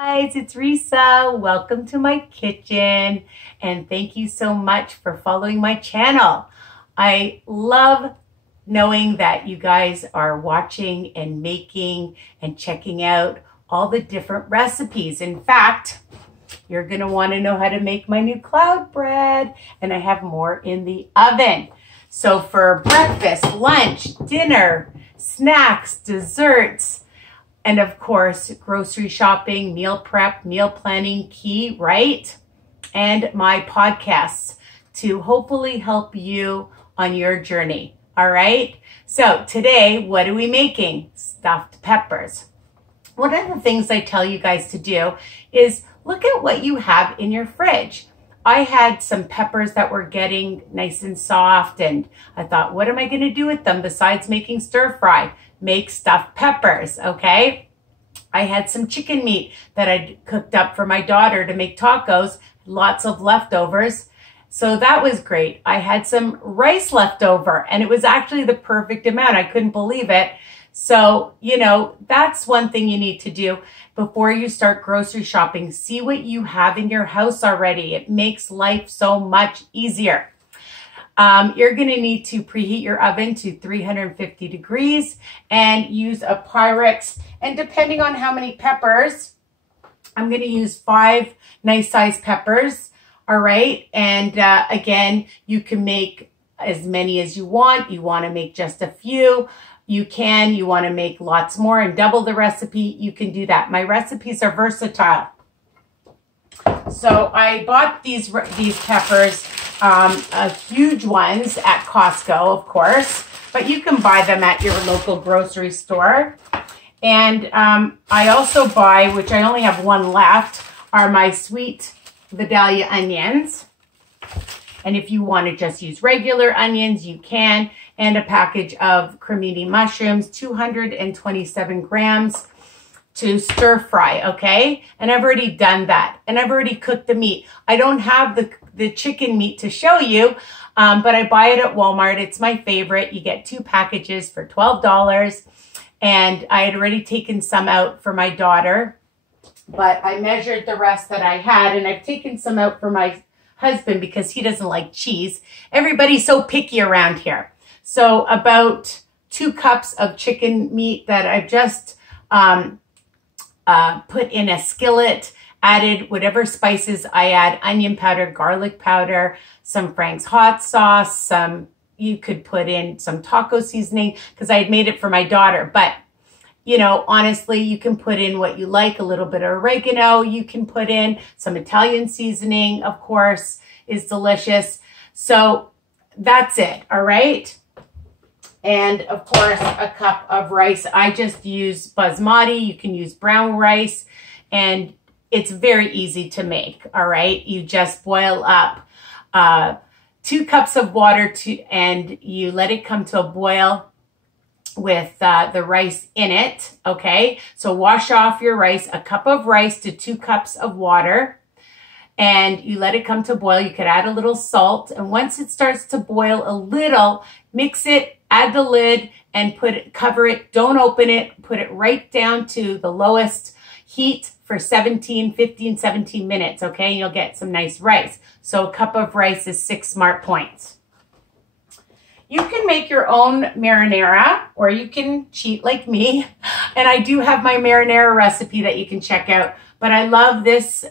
Guys, it's Risa. Welcome to my kitchen and thank you so much for following my channel. I love knowing that you guys are watching and making and checking out all the different recipes. In fact, you're going to want to know how to make my new cloud bread, and I have more in the oven. So for breakfast, lunch, dinner, snacks, desserts, and of course, grocery shopping, meal prep, meal planning, key, right? And my podcasts to hopefully help you on your journey, all right? So today, what are we making? Stuffed peppers. One of the things I tell you guys to do is look at what you have in your fridge. I had some peppers that were getting nice and soft, and I thought, what am I going to do with them besides making stir fry? Make stuffed peppers, okay? I had some chicken meat that I'd cooked up for my daughter to make tacos, lots of leftovers. So that was great. I had some rice left over, and it was actually the perfect amount. I couldn't believe it. So, you know, that's one thing you need to do before you start grocery shopping. See what you have in your house already. It makes life so much easier. You're going to need to preheat your oven to 350 degrees and use a Pyrex. And depending on how many peppers, I'm going to use 5 nice sized peppers. All right. And again, you can make as many as you want. You want to make just a few. You want to make lots more and double the recipe. You can do that. My recipes are versatile. So I bought these peppers, huge ones at Costco, of course, but you can buy them at your local grocery store. And I also buy, which I only have one left, are my sweet Vidalia onions. And if you want to just use regular onions, you can. And a package of cremini mushrooms, 227 grams to stir fry, okay? And I've already done that. And I've already cooked the meat. I don't have the chicken meat to show you, but I buy it at Walmart. It's my favorite. You get 2 packages for $12. And I had already taken some out for my daughter, but I measured the rest that I had, and I've taken some out for my husband because he doesn't like cheese. Everybody's so picky around here. So about 2 cups of chicken meat that I've just put in a skillet, added whatever spices I add, onion powder, garlic powder, some Frank's hot sauce, you could put in some taco seasoning because I had made it for my daughter. But, you know, honestly, you can put in what you like, a little bit of oregano. You can put in some Italian seasoning, of course, is delicious. So that's it, all right? And of course, a cup of rice. I just use basmati. You can use brown rice, and it's very easy to make, all right? You just boil up 2 cups of water and you let it come to a boil with the rice in it, okay? So wash off your rice, a cup of rice to 2 cups of water, and you let it come to boil. You could add a little salt, and once it starts to boil a little, mix it, add the lid, and cover it. Don't open it. Put it right down to the lowest heat for 15, 17 minutes, okay? You'll get some nice rice. So a cup of rice is 6 smart points. You can make your own marinara, or you can cheat like me. And I do have my marinara recipe that you can check out. But I love this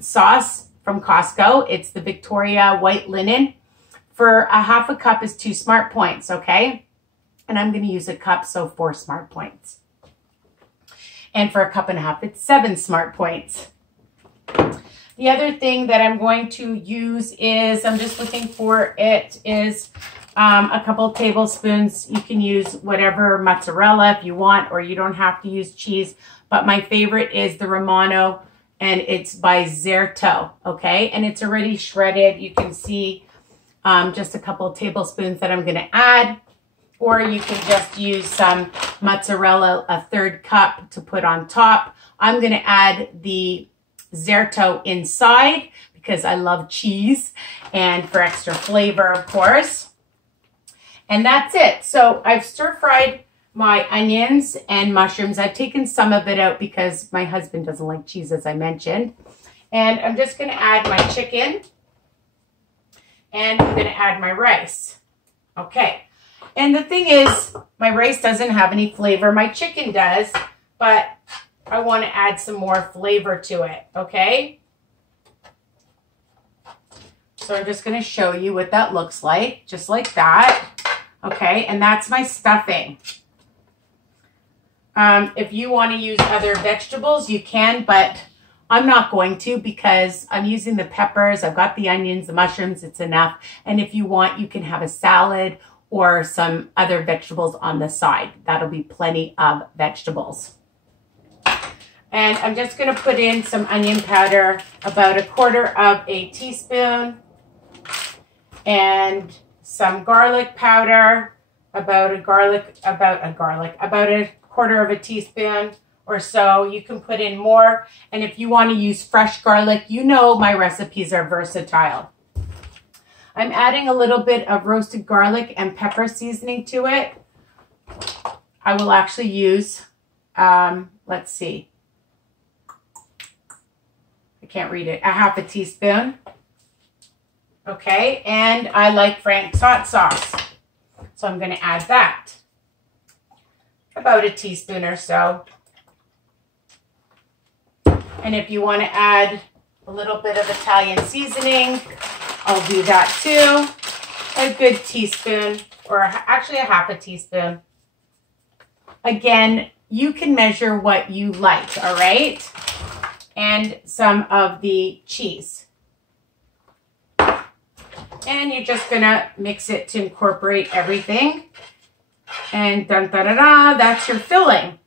sauce from Costco. It's the Victoria white linen. For a half a cup is 2 smart points, okay? And I'm going to use a cup, so 4 smart points. And for a cup and a half, it's 7 smart points. The other thing that I'm going to use is, I'm just looking for it, is a couple of tablespoons. You can use whatever mozzarella if you want, or you don't have to use cheese. But my favorite is the Romano, and it's by Zerto, okay? And it's already shredded. You can see just a couple of tablespoons that I'm going to add, or you can just use some mozzarella, a 1/3 cup to put on top. I'm going to add the Zerto inside because I love cheese and for extra flavor, of course. And that's it. So I've stir fried my onions and mushrooms. I've taken some of it out because my husband doesn't like cheese, as I mentioned. And I'm just going to add my chicken. And I'm going to add my rice. Okay. And the thing is, my rice doesn't have any flavor. My chicken does, but I want to add some more flavor to it. Okay. So I'm just going to show you what that looks like. Just like that. Okay. And that's my stuffing. If you want to use other vegetables, you can, but I'm not going to because I'm using the peppers. I've got the onions, the mushrooms. It's enough. And if you want, you can have a salad or some other vegetables on the side. That'll be plenty of vegetables. And I'm just going to put in some onion powder, about 1/4 teaspoon, and some garlic powder, about 1/4 teaspoon or so. You can put in more. And if you want to use fresh garlic, you know my recipes are versatile. I'm adding a little bit of roasted garlic and pepper seasoning to it. I will actually use, let's see. I can't read it. 1/2 teaspoon. Okay. And I like Frank's hot sauce. So I'm going to add that. About 1 teaspoon or so. And if you want to add a little bit of Italian seasoning, I'll do that too. A good teaspoon, or actually 1/2 teaspoon. Again, you can measure what you like, all right? And some of the cheese. And you're just going to mix it to incorporate everything. And dun-da-da-da, that's your filling.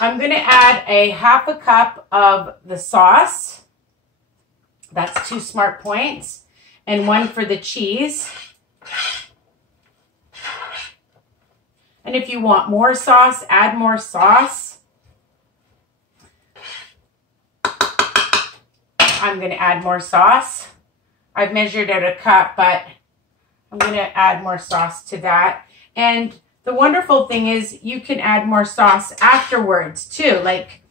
I'm going to add 1/2 cup of the sauce. That's 2 smart points. And 1 for the cheese. And if you want more sauce, add more sauce. I'm going to add more sauce. I've measured out 1 cup, but I'm going to add more sauce to that. And the wonderful thing is you can add more sauce afterwards too, like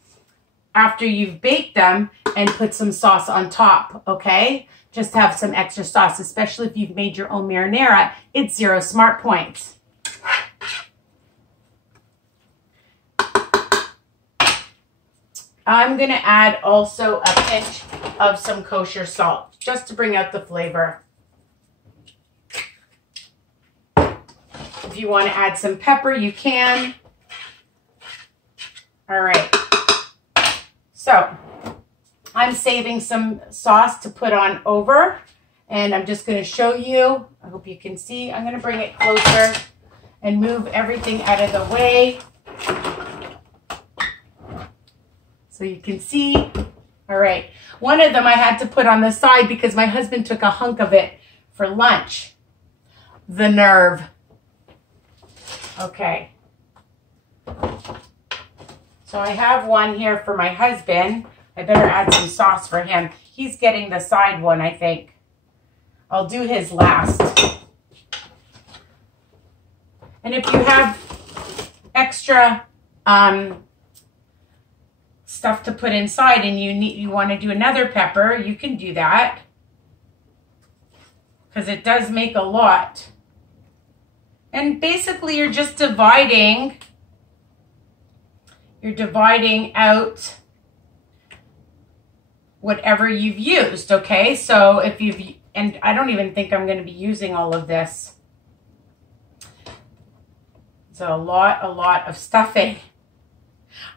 after you've baked them, and put some sauce on top, okay? Just have some extra sauce, especially if you've made your own marinara. It's 0 smart points. I'm going to add also a pinch of some kosher salt, just to bring out the flavor. If you want to add some pepper, you can. All right. So I'm saving some sauce to put on over, and I'm just going to show you. I hope you can see. I'm going to bring it closer and move everything out of the way so you can see. All right. One of them I had to put on the side because my husband took a hunk of it for lunch. The nerve. Okay. So I have one here for my husband. I better add some sauce for him. He's getting the side one, I think. I'll do his last. And if you have extra stuff to put inside and you want to do another pepper, you can do that. Because it does make a lot. And basically you're just dividing out whatever you've used, okay? So if and I don't even think I'm going to be using all of this. It's a lot of stuffing.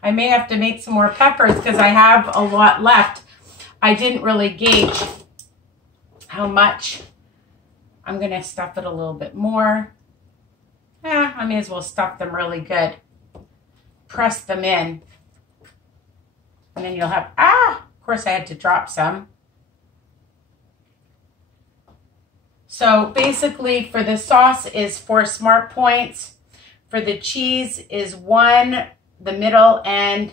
I may have to make some more peppers because I have a lot left. I didn't really gauge how much. I'm going to stuff it a little bit more. I may as well stuff them really good. Press them in. And then you'll have, of course I had to drop some. So basically for the sauce is 4 smart points. For the cheese is 1, the middle, and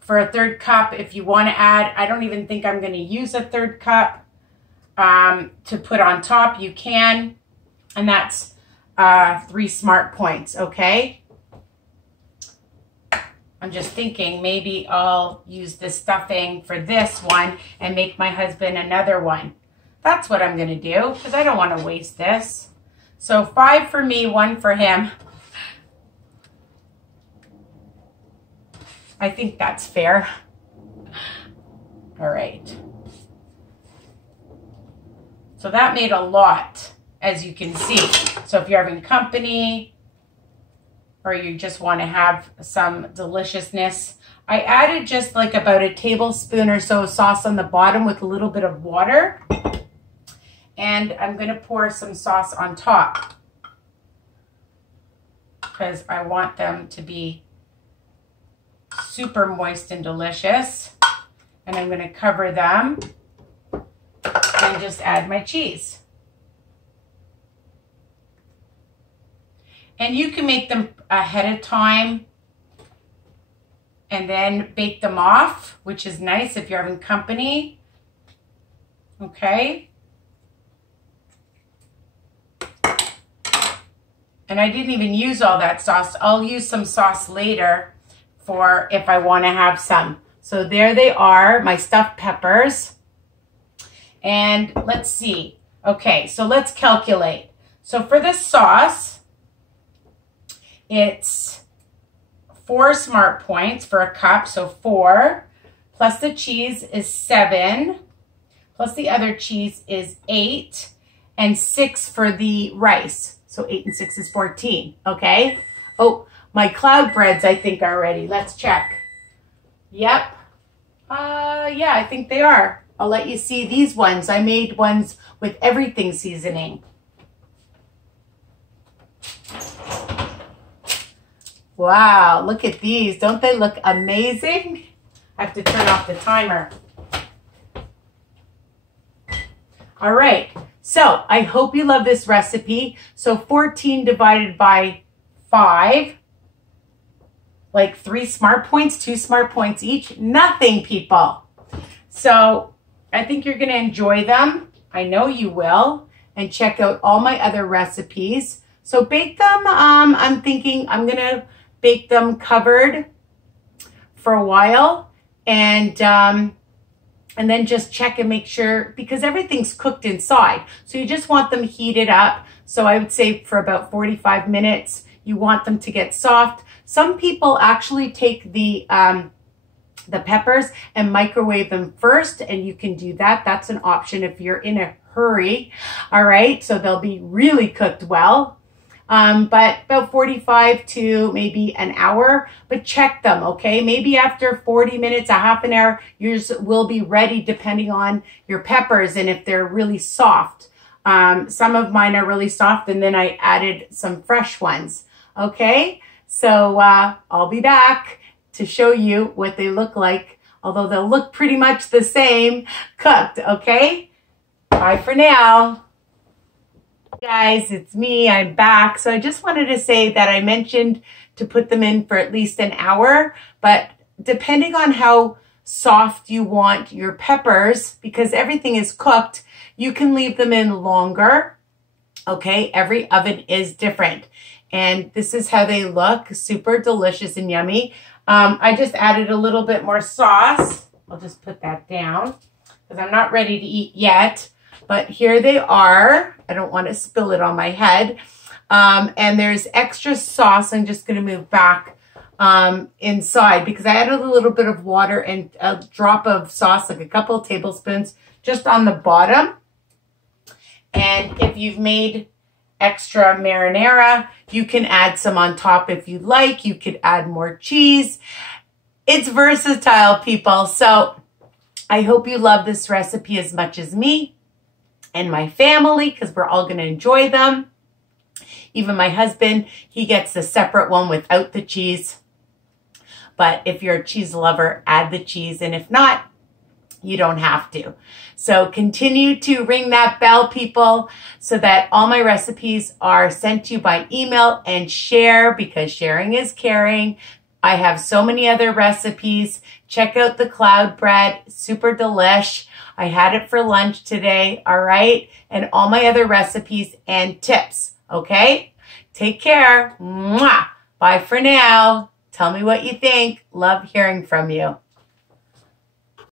for a 1/3 cup, if you want to add, I don't even think I'm going to use a 1/3 cup to put on top, you can. And that's 3 smart points, okay? I'm just thinking maybe I'll use the stuffing for this one and make my husband another one. That's what I'm gonna do because I don't want to waste this. So 5 for me, 1 for him. I think that's fair. All right. So that made a lot, as you can see. So if you're having company, or you just want to have some deliciousness. I added just like about a tablespoon or so of sauce on the bottom with a little bit of water. And I'm going to pour some sauce on top because I want them to be super moist and delicious. And I'm going to cover them and just add my cheese. And you can make them ahead of time and then bake them off, which is nice if you're having company. Okay. And I didn't even use all that sauce. I'll use some sauce later for if I want to have some. So there they are, my stuffed peppers. And let's see. Okay, so let's calculate. So for the sauce, it's 4 smart points for a cup, so 4, plus the cheese is 7, plus the other cheese is 8, and 6 for the rice. So 8 and 6 is 14, okay? Oh, my cloud breads I think are ready. Let's check. Yep. Yeah, I think they are. I'll let you see these ones. I made ones with everything seasoning. Wow, look at these. Don't they look amazing? I have to turn off the timer. All right, so I hope you love this recipe. So 14 divided by 5, like 3 smart points, 2 smart points each. Nothing, people. So I think you're gonna enjoy them. I know you will. And check out all my other recipes. So bake them, I'm thinking I'm gonna bake them covered for a while and then just check and make sure, because everything's cooked inside. So you just want them heated up. So I would say for about 45 minutes, you want them to get soft. Some people actually take the peppers and microwave them first, and you can do that. That's an option if you're in a hurry. All right, so they'll be really cooked well. But about 45 to maybe an hour, but check them, okay? Maybe after 40 minutes, a half an hour, yours will be ready depending on your peppers and if they're really soft. Some of mine are really soft, and then I added some fresh ones, okay? So I'll be back to show you what they look like, although they'll look pretty much the same cooked, okay? Bye for now. Guys, it's me, I'm back. So I just wanted to say that I mentioned to put them in for at least an hour, but depending on how soft you want your peppers, because everything is cooked, you can leave them in longer. Okay, every oven is different. And this is how they look, super delicious and yummy. I just added a little bit more sauce. I'll just put that down because I'm not ready to eat yet. But here they are. I don't want to spill it on my head. And there's extra sauce. I'm just going to move back inside because I added a little bit of water and a drop of sauce, like a couple of tablespoons, just on the bottom. And if you've made extra marinara, you can add some on top if you like. You could add more cheese. It's versatile, people. So I hope you love this recipe as much as me and my family, because we're all going to enjoy them. Even my husband, he gets the separate one without the cheese. But if you're a cheese lover, add the cheese. And if not, you don't have to. So continue to ring that bell, people, so that all my recipes are sent to you by email, and share, because sharing is caring. I have so many other recipes. Check out the cloud bread, super delish. I had it for lunch today, all right? And all my other recipes and tips, okay? Take care. Mwah. Bye for now. Tell me what you think. Love hearing from you.